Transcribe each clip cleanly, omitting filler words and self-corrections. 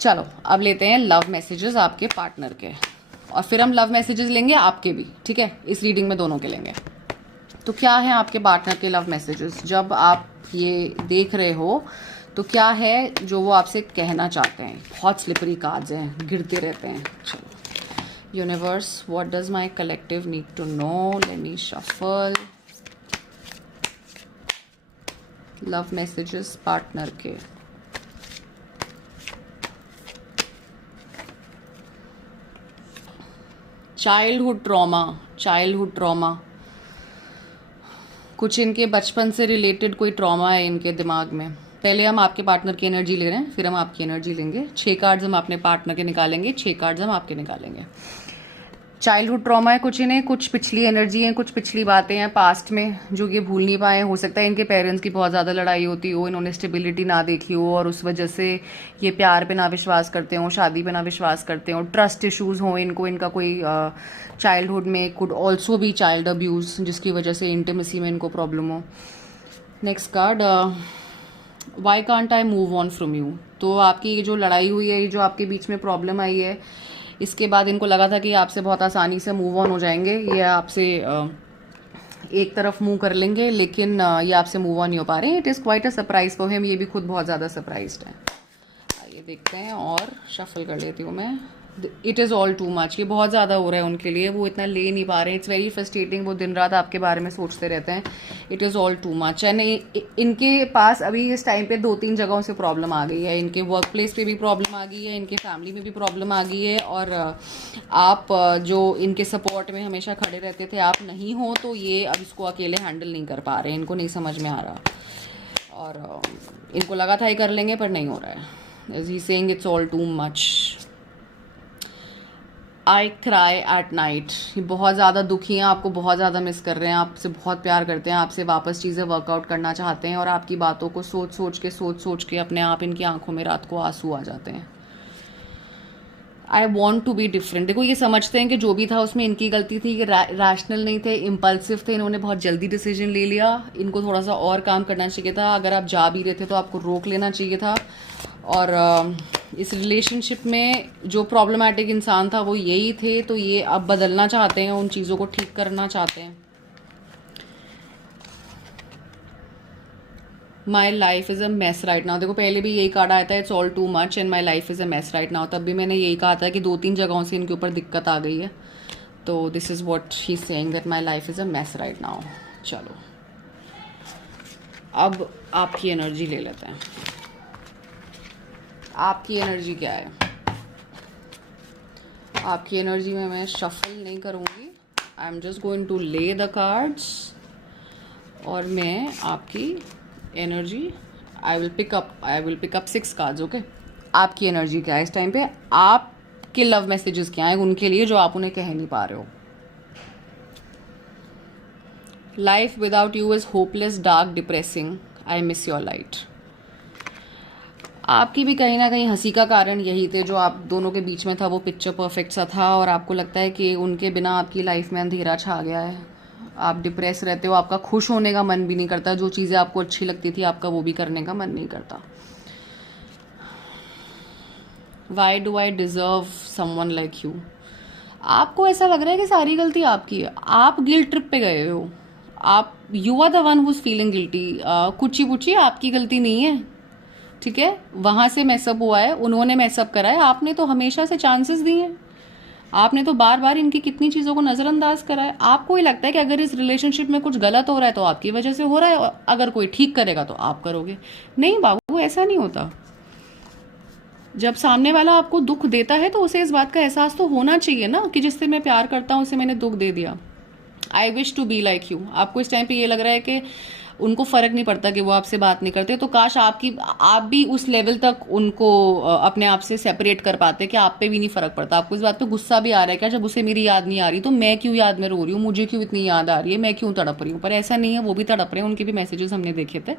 चलो अब लेते हैं लव मैसेजेस आपके पार्टनर के, और फिर हम लव मैसेजेस लेंगे आपके भी, ठीक है? इस रीडिंग में दोनों के लेंगे। तो क्या है आपके पार्टनर के लव मैसेजेस जब आप ये देख रहे हो? तो क्या है जो वो आपसे कहना चाहते हैं? बहुत स्लिपरी कार्ड्स हैं, गिरते रहते हैं। चलो universe, what does my collective need to know? Let me shuffle love messages partner के। चाइल्डहुड ट्रॉमा, कुछ इनके बचपन से रिलेटेड कोई ट्रॉमा है इनके दिमाग में। पहले हम आपके पार्टनर की एनर्जी ले रहे हैं, फिर हम आपकी एनर्जी लेंगे। 6 कार्ड्स हम अपने पार्टनर के निकालेंगे, 6 कार्ड्स हम आपके निकालेंगे। चाइल्डहुड ट्रॉमा है कुछ इन्हें, कुछ पिछली एनर्जी है, कुछ पिछली बातें हैं पास्ट में जो ये भूल नहीं पाए। हो सकता है इनके पेरेंट्स की बहुत ज़्यादा लड़ाई होती हो, इन्होंने स्टेबिलिटी ना देखी हो और उस वजह से ये प्यार पे ना विश्वास करते हो, शादी पे ना विश्वास करते हो, ट्रस्ट इश्यूज़ हो इनको, इनका कोई चाइल्डहुड में कुड ऑल्सो भी चाइल्ड अब्यूज़ जिसकी वजह से इंटीमेसी में इनको प्रॉब्लम हो। Next card, why can't I move on from you. तो आपकी ये जो लड़ाई हुई है, ये जो आपके बीच में प्रॉब्लम आई है, इसके बाद इनको लगा था कि आपसे बहुत आसानी से मूव ऑन हो जाएंगे, ये आपसे एक तरफ मूव कर लेंगे, लेकिन ये आपसे मूव ऑन नहीं हो पा रहे हैं। It is quite a surprise for him, ये भी खुद बहुत ज़्यादा सरप्राइज्ड है। ये देखते हैं और शफल कर लेती हूँ मैं। It is all too much, ये बहुत ज़्यादा हो रहा है उनके लिए, वो इतना ले नहीं पा रहे हैं। इट्स वेरी फ्रस्ट्रेटिंग, वो दिन रात आपके बारे में सोचते रहते हैं। It is all too much. And इनके पास अभी इस टाइम पे 2-3 जगहों से प्रॉब्लम आ गई है। इनके वर्क प्लेस पे भी प्रॉब्लम आ गई है, इनके फैमिली में भी प्रॉब्लम आ गई है, और आप जो इनके सपोर्ट में हमेशा खड़े रहते थे, आप नहीं हो, तो ये अब इसको अकेले हैंडल नहीं कर पा रहे, इनको नहीं समझ में आ रहा। और इनको लगा था ये कर लेंगे, पर नहीं हो रहा है। As he's saying it's all too much. I cry at night. ये बहुत ज़्यादा दुखी हैं, आपको बहुत ज़्यादा मिस कर रहे हैं, आपसे बहुत प्यार करते हैं, आपसे वापस चीज़ें वर्कआउट करना चाहते हैं, और आपकी बातों को सोच सोच के अपने आप इनकी आंखों में रात को आंसू आ जाते हैं। I want to be different. देखो ये समझते हैं कि जो भी था उसमें इनकी गलती थी, कि रैशनल नहीं थे, इम्पल्सिव थे, इन्होंने बहुत जल्दी डिसीजन ले लिया। इनको थोड़ा सा और काम करना चाहिए था। अगर आप जा भी रहे थे तो आपको रोक लेना चाहिए था। और इस रिलेशनशिप में जो प्रॉब्लमेटिक इंसान था वो यही थे, तो ये अब बदलना चाहते हैं, उन चीज़ों को ठीक करना चाहते हैं। My life is a mess right now. देखो पहले भी यही कार्ड आया था, it's all too much and my life is a mess right now. तब भी मैंने यही कहा था कि 2-3 जगहों से इनके ऊपर दिक्कत आ गई है। तो this is what she is saying, that my life is a mess right now. चलो अब आपकी एनर्जी ले लेते हैं। आपकी एनर्जी क्या है? आपकी एनर्जी में मैं शफल नहीं करूँगी, I am just going to lay the cards, और मैं आपकी energy I will pick up 6 cards. Okay, आपकी एनर्जी क्या है इस टाइम पे? आपके लव मैसेजेस क्या हैं उनके लिए जो आप उन्हें कह नहीं पा रहे हो? Life without you is hopeless, dark, depressing, I miss your light. आपकी भी कहीं ना कहीं हंसी का कारण यही थे, जो आप दोनों के बीच में था वो पिक्चर परफेक्ट सा था, और आपको लगता है कि उनके बिना आपकी लाइफ में अंधेरा छा गया है। आप डिप्रेस रहते हो, आपका खुश होने का मन भी नहीं करता, जो चीज़ें आपको अच्छी लगती थी आपका वो भी करने का मन नहीं करता। Why do I deserve someone like you. आपको ऐसा लग रहा है कि सारी गलती आपकी है, आप गिल्ट ट्रिप पे गए हो, आप you are the one who is feeling guilty. कुछ ही आपकी गलती नहीं है, ठीक है? वहाँ से मैसअप हुआ है, उन्होंने मैसअप करा है, आपने तो हमेशा से चांसेस दिए हैं, आपने तो बार बार इनकी कितनी चीज़ों को नज़रअंदाज करा है। आपको ही लगता है कि अगर इस रिलेशनशिप में कुछ गलत हो रहा है तो आपकी वजह से हो रहा है, और अगर कोई ठीक करेगा तो आप करोगे। नहीं बाबू, ऐसा नहीं होता। जब सामने वाला आपको दुख देता है तो उसे इस बात का एहसास तो होना चाहिए ना, कि जिससे मैं प्यार करता हूँ उसे मैंने दुख दे दिया। I wish to be like you. आपको इस टाइम पे ये लग रहा है कि उनको फ़र्क नहीं पड़ता कि वो आपसे बात नहीं करते, तो काश आप भी उस लेवल तक उनको अपने आप से सेपरेट कर पाते कि आप पे भी नहीं फ़र्क पड़ता। आपको इस बात पे गुस्सा भी आ रहा है क्या, जब उसे मेरी याद नहीं आ रही तो मैं क्यों याद में रो रही हूँ, मुझे क्यों इतनी याद आ रही है, मैं क्यों तड़प रही हूँ? पर ऐसा नहीं है, वो भी तड़प रहे हैं, उनके भी मैसेजेस हमने देखे थे,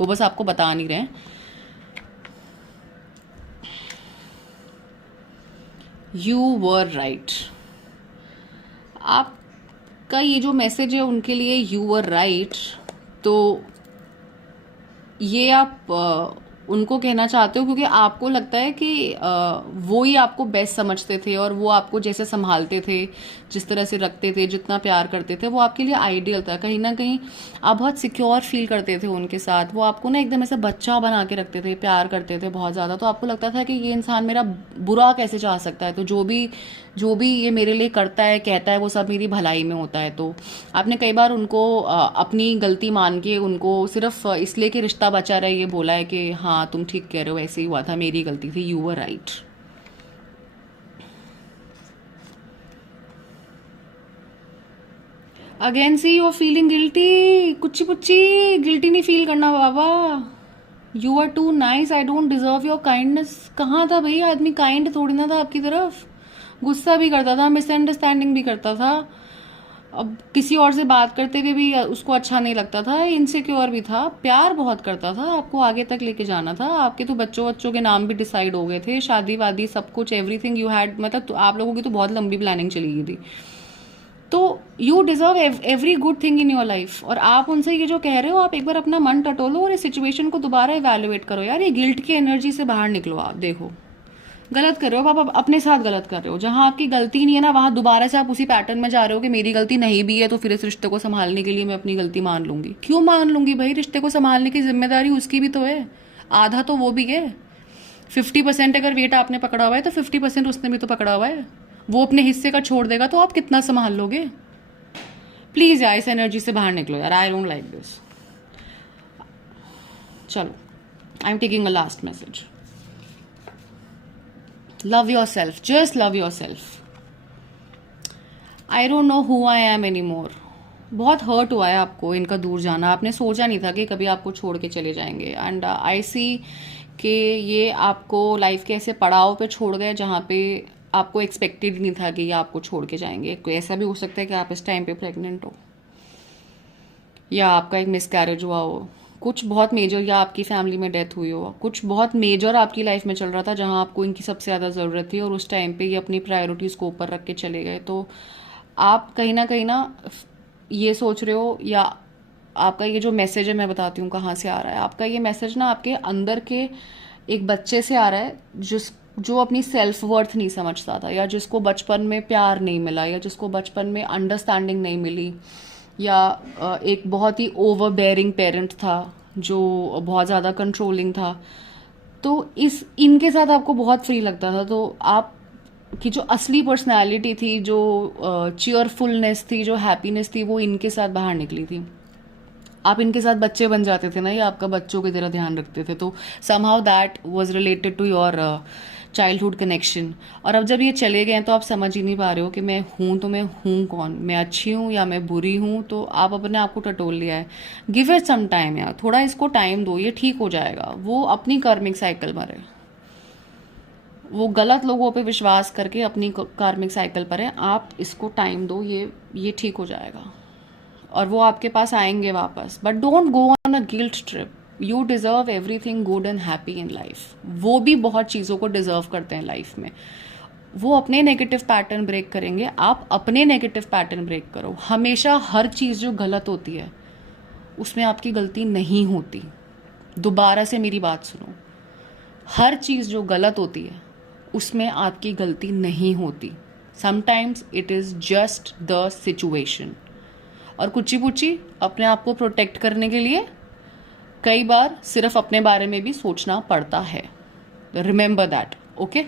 वो बस आपको बता नहीं रहे हैं। You were right. आपका ये जो मैसेज है उनके लिए, यू वर राइट, तो ये आप उनको कहना चाहते हो क्योंकि आपको लगता है कि वो ही आपको बेस्ट समझते थे और वो आपको जैसे संभालते थे, जिस तरह से रखते थे, जितना प्यार करते थे, वो आपके लिए आइडियल था। कहीं ना कहीं आप बहुत सिक्योर फील करते थे उनके साथ। वो आपको ना एकदम ऐसा बच्चा बना के रखते थे, प्यार करते थे बहुत ज़्यादा। तो आपको लगता था कि ये इंसान मेरा बुरा कैसे चाह सकता है, तो जो भी ये मेरे लिए करता है, कहता है, वो सब मेरी भलाई में होता है। तो आपने कई बार उनको अपनी गलती मान के उनको सिर्फ इसलिए कि रिश्ता बचा रहे ये बोला है कि हाँ तुम ठीक कह रहे हो, ऐसे ही हुआ था, मेरी गलती थी, you were right. Again see you are feeling guilty. कुछ पुच्ची गिल्टी नहीं फील करना बाबा। You are too nice, I don't deserve your kindness. कहाँ था भाई आदमी, काइंड थोड़ी ना था आपकी तरफ। गुस्सा भी करता था, मिसअंडरस्टैंडिंग भी करता था, अब किसी और से बात करते हुए भी उसको अच्छा नहीं लगता था, इनसिक्योर भी था, प्यार बहुत करता था, आपको आगे तक लेके जाना था। आपके तो बच्चों के नाम भी डिसाइड हो गए थे, शादी वादी सब कुछ, एवरीथिंग यू हैड, मतलब तो आप लोगों की तो बहुत लंबी प्लानिंग चली गई थी। तो you deserve every good thing in your life. और आप उनसे ये जो कह रहे हो, आप एक बार अपना मन टटोलो और इस सिचुएशन को दोबारा इवेल्युएट करो यार। ये गिल्ट की एनर्जी से बाहर निकलो। आप देखो गलत कर रहे हो आप अपने साथ गलत कर रहे हो। जहां आपकी गलती नहीं है ना, वहां दोबारा से आप उसी पैटर्न में जा रहे हो कि मेरी गलती नहीं भी है तो फिर इस रिश्ते को संभालने के लिए मैं अपनी गलती मान लूंगी। क्यों मान लूंगी भाई, रिश्ते को संभालने की जिम्मेदारी उसकी भी तो है, आधा तो वो भी है। 50% अगर वेट आपने पकड़ा हुआ है तो 50% उसने भी तो पकड़ा हुआ है। वो अपने हिस्से का छोड़ देगा तो आप कितना संभाल लोगे। प्लीज यार इस एनर्जी से बाहर निकलो यार, आई डोंट लाइक दिस। चलो, I am taking a last message. Love yourself, just love yourself. I don't know who I am anymore. बहुत हर्ट हुआ है आपको इनका दूर जाना। आपने सोचा नहीं था कि कभी आपको छोड़ के चले जाएंगे। एंड आई सी कि ये आपको लाइफ के ऐसे पड़ाव पे छोड़ गए जहाँ पे आपको एक्सपेक्टेड नहीं था कि ये आपको छोड़ के जाएंगे। कोई ऐसा भी हो सकता है कि आप इस टाइम पे प्रेग्नेंट हो, या आपका एक मिसकैरेज हुआ हो, कुछ बहुत मेजर, या आपकी फैमिली में डेथ हुई हो, कुछ बहुत मेजर आपकी लाइफ में चल रहा था जहां आपको इनकी सबसे ज़्यादा ज़रूरत थी और उस टाइम पे ये अपनी प्रायोरिटीज़ को ऊपर रख के चले गए। तो आप कहीं ना ये सोच रहे हो, या आपका ये जो मैसेज है मैं बताती हूँ कहाँ से आ रहा है। आपका ये मैसेज ना आपके अंदर के एक बच्चे से आ रहा है जो अपनी सेल्फ वर्थ नहीं समझता था, या जिसको बचपन में प्यार नहीं मिला, या जिसको बचपन में अंडरस्टैंडिंग नहीं मिली, या एक बहुत ही ओवरबेयरिंग पेरेंट था जो बहुत ज़्यादा कंट्रोलिंग था। तो इनके साथ आपको बहुत फ्री लगता था। तो आप की जो असली पर्सनैलिटी थी, जो चीयरफुलनेस थी, जो हैप्पीनेस थी, वो इनके साथ बाहर निकली थी। आप इनके साथ बच्चे बन जाते थे ना, ये आपका बच्चों की तरह ध्यान रखते थे। तो somehow that was related to your childhood connection. और अब जब ये चले गए हैं तो आप समझ ही नहीं पा रहे हो कि मैं हूँ तो मैं हूँ कौन, मैं अच्छी हूँ या मैं बुरी हूँ। तो आप अपने आप को टटोल लिया है। गिव इट सम टाइम यार, थोड़ा इसको टाइम दो, ये ठीक हो जाएगा। वो अपनी कार्मिक साइकिल में रहे, वो गलत लोगों पे विश्वास करके अपनी कार्मिक साइकिल पर है। आप इसको टाइम दो, ये ठीक हो जाएगा और वो आपके पास आएंगे वापस। But don't go on a guilt trip. You deserve everything good and happy in life. वो भी बहुत चीज़ों को डिजर्व करते हैं लाइफ में। वो अपने नेगेटिव पैटर्न ब्रेक करेंगे, आप अपने नेगेटिव पैटर्न ब्रेक करो। हमेशा हर चीज़ जो गलत होती है उसमें आपकी गलती नहीं होती। दोबारा से मेरी बात सुनो, हर चीज़ जो गलत होती है उसमें आपकी गलती नहीं होती। Sometimes it is just the situation. और कुची पुची अपने आप को प्रोटेक्ट करने के लिए कई बार सिर्फ अपने बारे में भी सोचना पड़ता है। Remember that, okay.